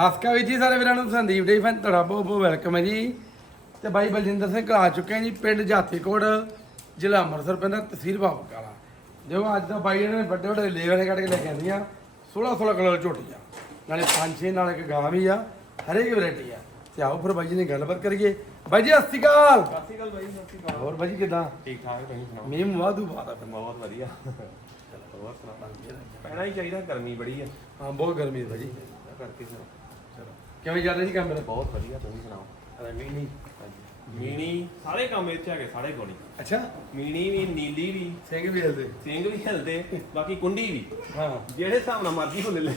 ਹਸਕਾ ਵੀ ਜੀ ਸਾਰੇ ਵੀਰਾਂ ਨੂੰ ਸੰਦੀਪ ਡੇ ਫੈਨ ਤੁਹਾਡਾ ਬਹੁਤ ਬਹੁਤ ਵੈਲਕਮ ਹੈ ਜੀ। ਤੇ ਬਾਈ ਬਲਜਿੰਦਰ ਸਿੰਘ ਆ ਚੁੱਕੇ ਹਾਂ ਜੀ ਪਿੰਡ ਜਾਤੀਕੋਟ ਜ਼ਿਲ੍ਹਾ ਅੰਮ੍ਰਿਤਸਰ ਪੈਂਦਾ ਤਹਿਸੀਲ ਬਾਬਕਾਲਾ ਦੇਖੋ ਅੱਜ ਦਾ ਬਾਈ ਨੇ ਵੱਡੇ ਵੱਡੇ ਲੇਵਰ ਨੇ ਕੱਢ ਕੇ ਲੈ ਕੇ ਆਂਦੀਆਂ। 16 16 ਕਿਲੋ ਝੋਟੀਆਂ ਨਾਲੇ ਪੰਜ ਛੇ ਨਾਲ ਇੱਕ ਗਾਂ ਵੀ ਆ ਹਰੇਕ ਵੈਰਾਈਟੀ ਆ। ਤੇ ਆਓ ਫਿਰ ਬਾਈ ਜੀ ਨੇ ਗੱਲਬਾਤ ਕਰੀਏ। ਬਾਈ ਜੀ ਸਤਿ ਸ਼੍ਰੀ ਅਕਾਲ। ਸਤਿ ਸ਼੍ਰੀ ਅਕਾਲ ਬਾਈ ਸਤਿ ਸ਼੍ਰੀ ਅਕਾਲ। ਹੋਰ ਬਾਈ ਜੀ ਕਿਦਾਂ? ਠੀਕ ਠਾਕ ਤੁਸੀਂ ਸੁਣਾਓ? ਮੀਂਹ ਵਾਧੂ ਬਾਦਾ ਬਹੁਤ ਵਧੀਆ। ਹੋਰ ਸੁਣਾਓ? ਪਹਿਣਾ ਹੀ ਚਾਹੀਦਾ ਗਰਮੀ ਬੜੀ ਆ। ਹਾਂ ਬਹੁਤ ਗਰਮੀ ਹੈ ਬਾਈ ਜੀ। ਕਰਕੇ ਸੁਣਾਓ ਚਲੋ ਕਿਵੇਂ ਚੱਲ ਰਿਹਾ ਜੀ ਕੰਮ ਮੇਰਾ? ਬਹੁਤ ਵਧੀਆ ਤੁਸੀਂ ਸੁਣਾਓ? ਅਰੇ ਮੀਂਹ ਮੀਣੀ। ਸਾਰੇ ਕੰਮ ਇੱਥੇ ਹੈਗੇ ਸਾਰੇ ਕੋਣੀ ਅੱਛਾ। ਮੀਣੀ ਵੀ ਨੀਲੀ ਵੀ। ਸਿੰਘ ਵੀ ਹਿਲਦੇ। ਸਿੰਘ ਵੀ ਹਿਲਦੇ ਬਾਕੀ ਕੁੰਡੀ ਵੀ। ਹਾਂ। ਜਿਹੜੇ ਹਿਸਾਬ ਨਾਲ ਮਰਜ਼ੀ ਹੁੰਦੇ ਲੈ।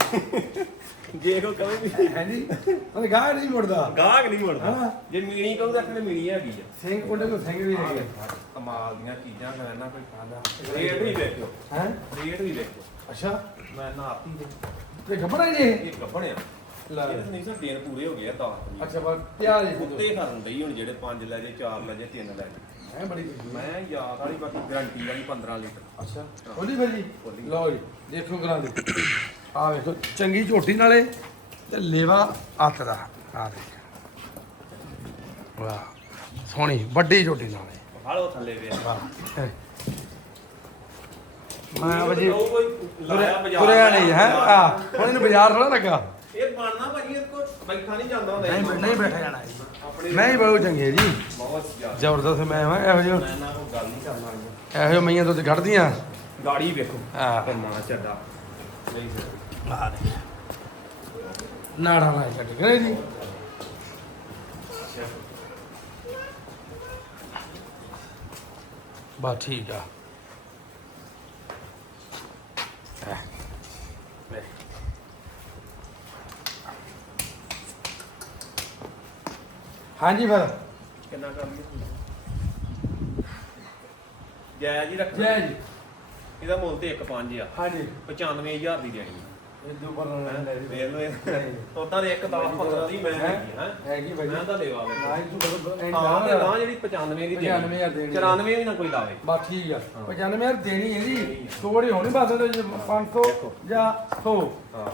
ਜੇ ਕੋ ਕਹੇ ਵੀ ਹਾਂਜੀ। ਉਹ ਗਾਹ ਨਹੀਂ ਮੁੜਦਾ। ਗਾਹਕ ਨਹੀਂ ਹਾਂ। ਮੁੜਦਾ ਜੇ ਮੀਣੀ ਕਹੂਗਾ ਕਿ ਮੀਣੀ ਹੈਗੀ ਆ। ਸਿੰਘ ਕੁੰਡੇ ਤੋਂ ਸਿੰਘ ਵੀ ਹੈਗੇ ਕਮਾਲ ਦੀਆਂ ਚੀਜ਼ਾਂ ਮੈਂ ਨਾ ਕੋਈ ਖਾਦਾ। ਰੇਟ ਵੀ ਵੇਖਿਓ ਹੈ? ਰੇਟ ਵੀ ਵੇਖਿਓ ਅੱਛਾ। ਮੈਂ ਨਾ ਆਪੀ ਦੇ ਤੇ ਗੱਬੜਾ ਜੀ ਇਹ? ਕੱਪੜਿਆ ਲੈ ਇਹ ਨਹੀਂ ਸਰ ਦੇਣ ਪੂਰੇ ਹੋ ਗਏ ਆ ਤਾਂ। ਅੱਛਾ ਬਸ ਤਿਆਰ ਹੈ ਉੱਤੇ ਕਰਨ ਡਈ ਹੁਣ ਜਿਹੜੇ 5 ਲੈ ਜੇ 4 ਲੈ ਜੇ 3 ਲੈ ਜੇ। ਹੈ ਬੜੀ ਚੀਜ਼। ਮੈਂ ਯਾਦ ਵਾਲੀ ਬਾਕੀ ਗਾਰੰਟੀ ਵਾਲੀ 15 ਲੀਟਰ। ਅੱਛਾ ਖੋਲੀ ਫਿਰ ਜੀ? ਖੋਲੀ। ਲਓ ਜੀ ਦੇਖੋ ਕਰਾਂ ਦੇ ਆ ਵੇਖੋ ਚੰਗੀ ਝੋਟੀ ਨਾਲੇ ਤੇ ਲੇਵਾ ਹੱਥ ਦਾ। ਆ ਦੇਖ। ਵਾਹ ਸੋਹਣੀ ਵੱਡੀ ਝੋਟੀ ਨਾਲੇ। ਹਾਲੋ ਥੱਲੇ ਵੇ। ਵਾਹ। ਮੈਂ ਵਜੀ ਤੁਰਿਆ ਨਹੀਂ ਹੈ? ਆ ਹੁਣ ਇਹਨੂੰ ਬਾਜ਼ਾਰ ਥੋੜਾ ਲੱਗਾ। ਬਣਨਾ ਭਾਜੀ ਇਹ ਕੋ ਬੈਠਾ ਨਹੀਂ ਜਾਂਦਾ ਹੁੰਦਾ ਨਹੀਂ ਨਹੀਂ ਬੈਠਾ ਜਾਣਾ ਆਪਣੇ ਨਹੀਂ ਬਹੁਤ ਚੰਗੇ ਜੀ। ਬਹੁਤ ਜ਼ਿਆਦਾ। ਜ਼ਬਰਦਸਤ ਮੈਂ ਹਾਂ ਇਹੋ ਜਿਹੇ ਮੈਂ ਨਾ ਕੋਈ ਗੱਲ ਨਹੀਂ ਕਰਨਾ ਇਹੋ ਜਿਹੇ ਮਈਆਂ ਤੋਂ ਤੇ ਕੱਢਦੀਆਂ। ਗਾੜੀ ਵੇਖੋ। ਆ ਕੰਨਾ ਚੱਡਾ। ਨਹੀਂ ਸਰ। ਨਾੜਾ ਨਾਲ ਕੱਢ ਗਏ ਜੀ। ਬਾ ਠੀਕ ਆ। ਹਾਂਜੀ ਫਿਰ। ਕਿੰਨਾ ਲਈ ਜੈ ਜੀ ਰੱਖ ਜੈ ਜੀ ਇਹਦਾ ਮੁੱਲ ਤੇ 1.5 ਆ। ਹਾਂਜੀ। 95000 ਦੀ ਦੇਣੀ। ਇਹ ਦੋ ਪਰ ਲੈ ਜੀ ਵੇਖ ਲਓ ਇਹ ਉਦਾਂ ਦੇ 1 10 15 ਦੀ ਮੈਂ ਹੈਗੀ ਹੈ? ਹੈਗੀ ਭਾਈ। ਮੈਂ ਤਾਂ ਲੈਵਾ ਵੇ ਨਾ ਤੂੰ ਹਾਂ ਤੇ ਨਾ ਜਿਹੜੀ 95 ਦੀ 95,000 ਦੇਣੀ। 94 ਵੀ ਨਾ ਕੋਈ ਲਾਵੇ। ਬਸ ਠੀਕ ਆ। 95000 ਦੇਣੀ ਹੈ ਜੀ। ਥੋੜੀ ਹੋਣੀ ਬਸ ਉਹਦੇ ਚ 500 ਜਾਂ 100 ਹਾਂ।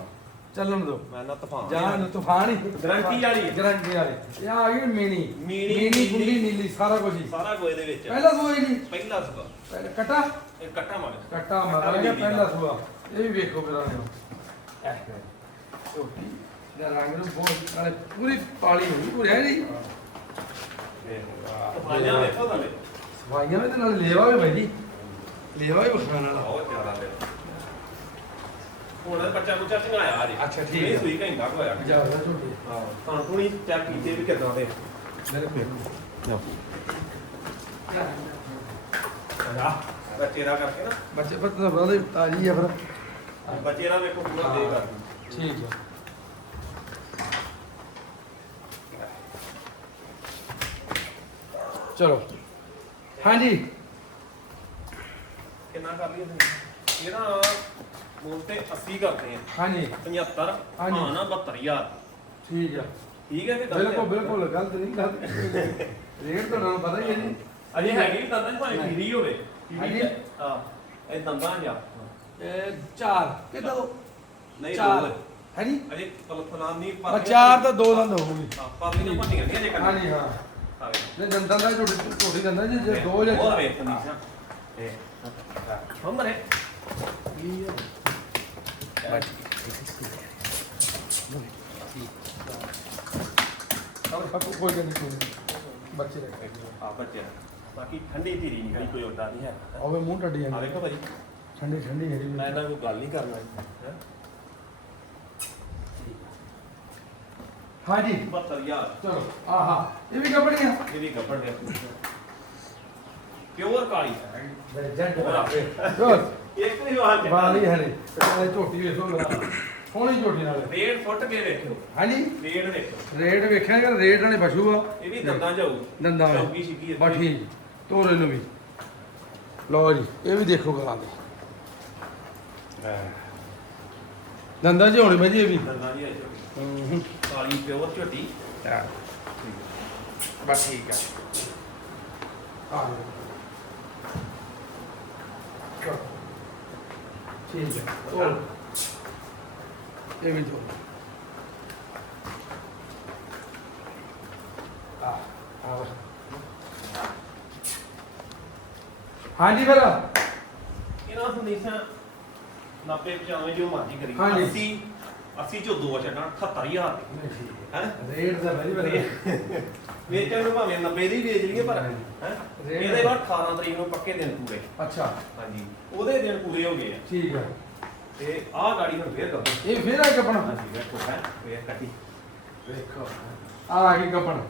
ਚੱਲਣ ਦੋ। ਮੈਂ ਨਾ ਤੂਫਾਨ ਜਾਂ ਤੂਫਾਨ ਹੀ। ਗਰੰਟੀ ਵਾਲੀ ਹੈ। ਗਰੰਟੀ ਵਾਲੀ। ਇਹ ਆ ਗਈ ਮੀਨੀ ਮੀਨੀ, ਮੀਨੀ ਗੁੰਡੀ ਨੀਲੀ। ਸਾਰਾ ਕੁਝ ਹੀ। ਸਾਰਾ ਕੁਝ ਇਹਦੇ ਵਿੱਚ। ਪਹਿਲਾ ਸੂਆ ਜੀ ਪਹਿਲਾ ਸਵਾ ਪਹਿਲਾ ਕਟਾ। ਇਹ ਕੱਟਾ ਮਾਰ ਕਟਾ ਮਾਰ ਗਿਆ ਪਹਿਲਾ ਸੂਆ। ਇਹ ਵੀ ਵੇਖੋ ਮੇਰਾ ਨੇ ਛੋਟੀ ਦਾ ਰੰਗ ਨੂੰ ਬਹੁਤ ਨਾਲੇ ਪੂਰੀ ਪਾਲੀ ਹੋਈ ਪੂਰੀ ਹੈ ਵੇਖੋ। ਤਾਂ ਸਫਾਈਆਂ ਵਿੱਚ ਨਾਲ ਲੇਵਾ ਵੀ ਭਾਈ ਜੀ। ਲੇਵਾ ਵੀ ਬਖਾਣ ਵਾਲਾ। ਬਹੁਤ ਜ਼ਿਆਦਾ ਹੁਣ ਬੱਚਾ ਕੁਚਾ ਚੰਗਾਇਆ ਜੀ ਅੱਛਾ, ਠੀਕ ਇਹ ਹੈ। ਸੂਈ ਘੰਟਾ ਕੋ ਹੋਇਆ। ਜਾ ਰਿਹਾ ਛੋਟੀ ਹਾਂ ਤਾਂ ਤੂੰ ਨਹੀਂ ਚੈੱਕ ਕੀਤੇ ਵੀ ਕਿਦਾਂ ਦੇ ਮੇਰੇ ਕੋਲ ਆ ਬੱਚੇ ਦਾ ਕਰਕੇ ਨਾ। ਬੱਚੇ ਪਤਾ ਤਾਂ ਬਰਾਦੇ ਤਾਜੀ ਆ ਫਿਰ। ਬੱਚੇ ਦਾ ਵੇਖੋ ਪੂਰਾ ਦੇ ਕਰ ਠੀਕ ਹੈ ਚਲੋ। ਹਾਂਜੀ। ਕਿੰਨਾ ਕਰ ਲਈਏ ਤੁਸੀਂ? ਇਹਦਾ ਮੁੱਲ ਤੇ 80 ਕਰਦੇ ਆ। ਹਾਂਜੀ। 75 ਹਾਂਜੀ। ਹਾਂ ਨਾ 72000 ਠੀਕ ਆ। ਠੀਕ ਹੈ ਕਿ ਗਲਤ ਹੈ? ਬਿਲਕੁਲ ਬਿਲਕੁਲ ਗਲਤ ਨਹੀਂ ਗਲਤ ਰੇਟ ਤਾਂ ਤੁਹਾਨੂੰ ਪਤਾ ਹੀ ਹੈ ਜੀ। ਅਜੇ ਹੈਗੀ ਵੀ ਦੰਦਾਂ ਚ ਭਾਵੇਂ ਨਹੀਂ। ਪੀੜੀ ਹੋਵੇ। ਹੈਗੀ? ਹਾਂ ਇਹ ਦੰਦਾਂ ਜਾਂ ਇਹ ਚਾਰ ਕਿ ਦੋ? ਨਹੀਂ ਚਾਰ। ਦੋ ਹਾਂਜੀ। ਅਜੇ ਪਲਪਨਾ ਨਹੀਂ ਆ ਚਾਰ ਤਾਂ ਦੋ ਦੰਦ ਹੋਊਗੀ ਹਾਂ ਪਾਪੀਆਂ ਭੰਨੀਆਂ ਨਹੀਂ ਅਜੇ ਕਰਨੀ ਹਾਂਜੀ ਹਾਂ। ਹਾਂ ਨੇ ਦੰਦਾਂ ਦਾ ਝੋਟੀ ਝੋਟੀ ਦੰਦਾਂ ਜੀ ਜੇ ਦੋ ਜਾਂ ਹੋਰ ਵੇਖ ਤਨੀਸ਼ਾ ਇਹ ਹਮਰੇ ਕੋਈ ਕੋਈ ਗੱਲ ਨਹੀਂ ਕੋਈ ਨਹੀਂ। ਬੱਚੇ ਰੱਖੇ ਆ ਬੱਚੇ ਬਾਕੀ ਠੰਡੀ ਧੀਰੀ ਨਹੀਂ ਕੋਈ ਹੁੰਦਾ ਨਹੀਂ ਹੈ ਆਵੇ ਮੂੰਹ ਟੱਡੀ ਆ ਜਾਂਦੀ ਵੇਖੋ ਭਾਜੀ ਠੰਡੀ ਠੰਡੀ ਹੈ ਜੀ। ਮੈਂ ਇਹਨਾਂ ਕੋਈ ਗੱਲ ਨਹੀਂ ਕਰਨਾ ਹੈ ਹਾਂਜੀ 72000 ਚਲੋ। ਆਹਾ ਇਹ ਵੀ ਕੱਪੜੀਆਂ ਇਹ ਵੀ ਗੱਬੜ ਦੇ ਪਿਓਰ ਕਾਲੀ ਚਲ ਇੱਕ ਵੀ ਵਾਹ ਵਾਲੀ ਹਰੇ। ਤੇ ਝੋਟੀ ਵੇਖੋ ਮੇਰਾ। ਸੋਹਣੀ ਝੋਟੀ ਨਾਲ। ਰੇਟ ਫੁੱਟ ਕੇ ਵੇਖੋ ਹਾਂਜੀ। ਰੇਟ ਵੇਖੋ ਰੇਟ ਵੇਖਿਆ ਕਿ ਰੇਟ ਵਾਲੇ ਪਸ਼ੂ ਆ। ਇਹ ਵੀ ਦੰਦਾਂ ਜਾਊ ਦੰਦਾਂ ਵਿੱਚ। ਚੌਕੀ ਛਿੱਕੀ ਬਸ ਠੀਕ। ਤੋਰੇ ਨੂੰ ਵੀ। ਲਓ ਜੀ ਇਹ ਵੀ ਦੇਖੋ ਗਾਂ ਦੇ ਦੰਦਾਂ 'ਚ ਹੋਣੀ ਬਾਈ ਜੀ ਇਹ ਵੀ। ਦੰਦਾਂ ਦੀ ਆਈ ਝੋਟੀ। ਹੂੰ। ਹੂੰ ਕਾਲੀ ਪਿਓਰ ਝੋਟੀ। ਬਸ ਠੀਕ ਆ। ਆ। ठीक है तो ये भी तो ਹਾਂਜੀ ਫਿਰ ਇਹਨਾਂ ਸੰਦੇਸ਼ਾਂ ਨਾਪੇ ਵਿੱਚ ਆਵੇਂ ਜੋ ਮਰਜ਼ੀ ਕਰੀ ਹਾਂਜੀ। ਅਸੀਂ 80 ਚੋਂ ਦੋ ਛੱਡਾਂ 78000 ਹੈ? ਰੇਟ ਦਾ very ਵਧੀਆ ਵੇਚਣ ਨੂੰ ਭਾਵੇਂ 90 ਦੀ ਵੇਚ ਲਈਏ ਪਰ। ਹੈ? ਇਹਦੇ ਬਾਅਦ 18 ਤਰੀਕ ਨੂੰ ਪੱਕੇ ਦਿਨ ਪੂਰੇ। ਅੱਛਾ। ਹਾਂਜੀ। ਉਹਦੇ ਦਿਨ ਪੂਰੇ ਹੋ ਗਏ ਆ। ਠੀਕ ਹੈ ਤੇ ਆਹ ਗਾੜੀ ਹੁਣ ਫੇਰ ਕਰ ਇਹ ਫਿਰ ਆ ਕੱਪਣ? ਹਾਂਜੀ ਵੇਖੋ ਹੈ? ਵੇਖ ਕੱਟੀ ਵੇਖੋ ਆ ਆ ਗਈ ਕੱਪਣ।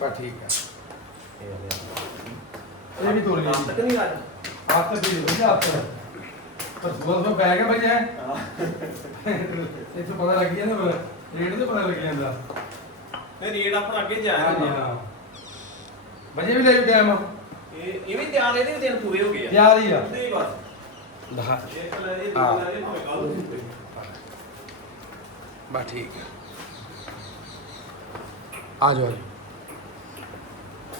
ਬਾ ਠੀਕ ਹੈ ਇਹ ਵੀ ਤੋੜ ਲਈ ਤੱਕ ਨਹੀਂ ਰਾਜ ਹੱਥ ਵੀ ਵਧੀਆ ਹੱਥ। ਪਰ ਸੋਲ ਤੋਂ ਪੈ ਗਿਆ ਭਾਈ ਇਹ ਤੋਂ ਪਤਾ ਲੱਗ ਜਾਂਦਾ ਪਰ ਰੇਟ ਤੇ ਪਤਾ ਲੱਗ ਜਾਂਦਾ ਤੇ ਰੇਟ ਆਪਣਾ ਅੱਗੇ ਜਾਇਆ। ਹਾਂ। ਵਜੇ ਵੀ ਲੈ ਜੂ ਟਾਈਮ ਇਹ ਇਹ ਵੀ ਤਿਆਰ ਇਹਦੇ ਦਿਨ ਪੂਰੇ ਹੋ ਗਏ ਆ। ਤਿਆਰ ਹੀ ਆ। ਹੀ ਬਸ। ਲਹਾ ਇੱਕ ਲੈ ਜੇ ਹਾਂ। ਦੋ ਲੈ ਪੂਰੇ ਬਾ ਠੀਕ ਆ ਜਾਓ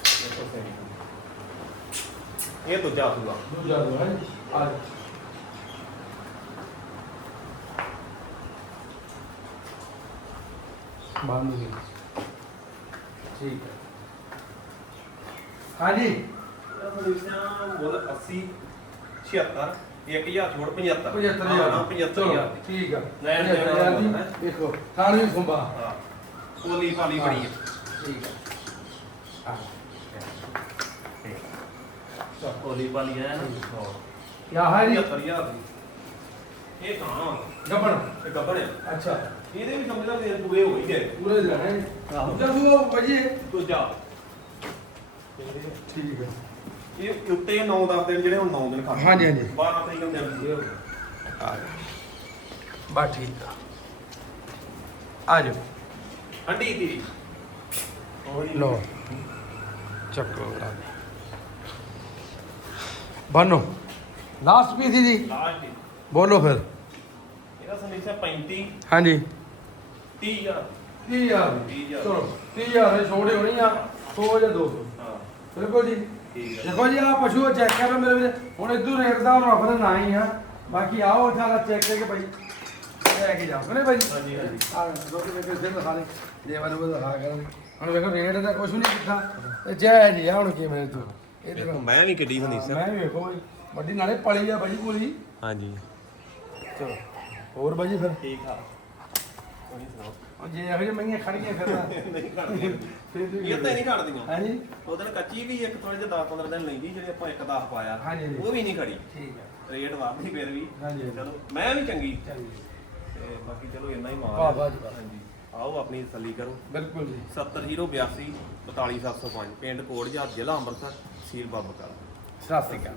ਦੇਖੋ ਸਹੀ। ਇਹ ਦੂਜਾ ਸੂਆ ਦੂਜਾ ਦੋ ਹੈ ਆ ਬੰਦ ਜੀ ਠੀਕ ਹੈ। ਹਾਂਜੀ। ਮੁੱਲ 80 76 1000 ਛੋੜ 75 75000 ਹਾਂ, 75000 ਠੀਕ ਆ ਦੀ ਬੰਦਾ ਹੈ। ਦੇਖੋ ਥਾਣੀ ਖੁੰਬਾ ਹਾਂ। ਕੋਲੀ ਪਾਲੀ ਬੜੀ ਹੈ ਠੀਕ ਆ ਚਲੋ ਕੋਲੀ ਪਾਲੀ ਹੈ ਨਾ। ਹਾਂ ਯਾ ਹੈ ਜੀ? 75000 ਦੀ। ਇਹ ਕਾਂ ਗੱਬਣ। ਇਹ ਗੱਬਰ ਹੈ ਅੱਛਾ। ਇਹਦੇ ਵੀ ਸਮਝਦਾ ਦਿਨ ਪੂਰੇ ਹੋ ਹੀ ਗਏ। ਪੂਰੇ ਜਾਣੇ। ਆਹੋ। ਜਦ ਉਹ ਵਜੇ ਦੂਜਾ ਠੀਕ ਹੈ ਇਹ ਉੱਤੇ 9-10 ਦਿਨ ਜਿਹੜੇ ਹੁਣ 9 ਦਿਨ ਖਾਣੇ ਹਾਂਜੀ, ਹਾਂਜੀ। 12 ਤਰੀਕ ਨੂੰ ਦਿਨ ਪੂਰੇ ਹੋ ਗਏ ਆ ਬਾ ਠੀਕ ਆ। ਆ ਜਾਓ। ਠੰਡੀ ਦੀ ਲੋ ਚੱਕੋ ਲਾ ਦੇ ਬਨੋ ਲਾਸਟ ਪੀਸ ਜੀ। ਲਾਸਟ ਬੋਲੋ ਫਿਰ। ਇਹਦਾ ਸੰਦੇਸ਼ਾ 35 ਹਾਂਜੀ। 30000 30000 30000 ਚਲੋ 30000 ਦੇ ਛੋੜੇ ਹੋਣੀ ਆ 100 ਜਾਂ 200 ਹਾਂ। ਬਿਲਕੁਲ ਜੀ। ਠੀਕ ਹੈ ਦੇਖੋ ਜੀ ਆ ਪਸ਼ੂ ਚੈੱਕ ਕਰ ਲਓ ਮੇਰੇ ਵੀਰੇ। ਹੁਣ ਇਦੋਂ ਰੇਟ ਦਾ ਹੁਣ ਆਪਣਾ ਨਾ ਹੀ ਆ। ਬਾਕੀ ਆਓ ਵਾਲਾ ਚੈੱਕ ਕਰਕੇ ਭਾਈ ਲੈ ਕੇ ਜਾਓ। ਕਨੇ ਭਾਈ? ਹਾਂਜੀ, ਹਾਂਜੀ। ਆ ਲੋਕ ਦੇ ਕੇ ਸਿਰ ਦਿਖਾ ਦੇਵਾਂ ਨੂੰ ਦਿਖਾ ਕਰਾਂਗੇ ਹੁਣ ਵੇਖੋ ਰੇਟ ਦਾ ਕੁਝ ਨਹੀਂ ਕੀਤਾ। ਤੇ ਜੈ ਜੀ ਆ ਹੁਣ ਕੀ ਮੇਰੇ ਤੋਂ ਇਹ ਦੇਖੋ ਮੈਂ ਵੀ ਕਿੱਡੀ ਹੁੰਦੀ ਮੈਂ ਵੀ ਵੇਖੋ ਭਾਈ ਵੱਡੀ ਨਾਲੇ ਪਲੀ ਆ ਬੜੀ ਕੋਲੀ ਹਾਂਜੀ। ਚਲੋ ਹੋਰ ਬਾਜੀ ਫਿਰ? ਠੀਕ ਆ। ਕੋਈ ਸੁਣਾਓ? ਹੁਣ ਜੇ ਇਹੋ ਜਿਹੇ ਮਹੀਆਂ ਖੜੀਆਂ ਫਿਰ ਤਾਂ। ਨਹੀਂ ਘੜਦੀਆਂ ਫਿਰ ਵੀ ਇਹ ਤਾਂ ਨਹੀਂ ਘੜਦੀਆਂ ਹਾਂਜੀ ਉਹ ਦਿਨ ਕੱਚੀ ਵੀ ਇੱਕ ਥੋੜੇ ਜਿਹਾ 10 15 ਦਿਨ ਲੈਂਦੀ ਜਿਹੜੇ ਆਪਾਂ ਇੱਕ 10 ਪਾਇਆ। ਹਾਂਜੀ। ਉਹ ਵੀ ਨਹੀਂ ਖੜੀ। ਠੀਕ ਹੈ ਰੇਟ ਵੱਧਦੀ ਫਿਰ ਵੀ। ਹਾਂਜੀ, ਹਾਂਜੀ। ਚਲੋ ਮੈਂ ਵੀ ਚੰਗੀ। ਚੰਗੀ। ਤੇ ਬਾਕੀ ਚਲੋ ਇੰਨਾ ਹੀ ਮਾਲ ਵਾਹ, ਹੈ। ਵਾਹ ਜੀ, ਵਾਹ। ਹਾਂਜੀ। ਆਓ ਆਪਣੀ ਤਸੱਲੀ ਕਰੋ। ਬਿਲਕੁਲ ਜੀ। 70082 42705 ਪਿੰਡ ਕੋੜਜਾ ਜ਼ਿਲ੍ਹਾ ਅੰਮ੍ਰਿਤਸਰ ਸੀਲ ਬਾਬਾ ਸਤਿ ਸ਼੍ਰੀ ਅਕਾਲ।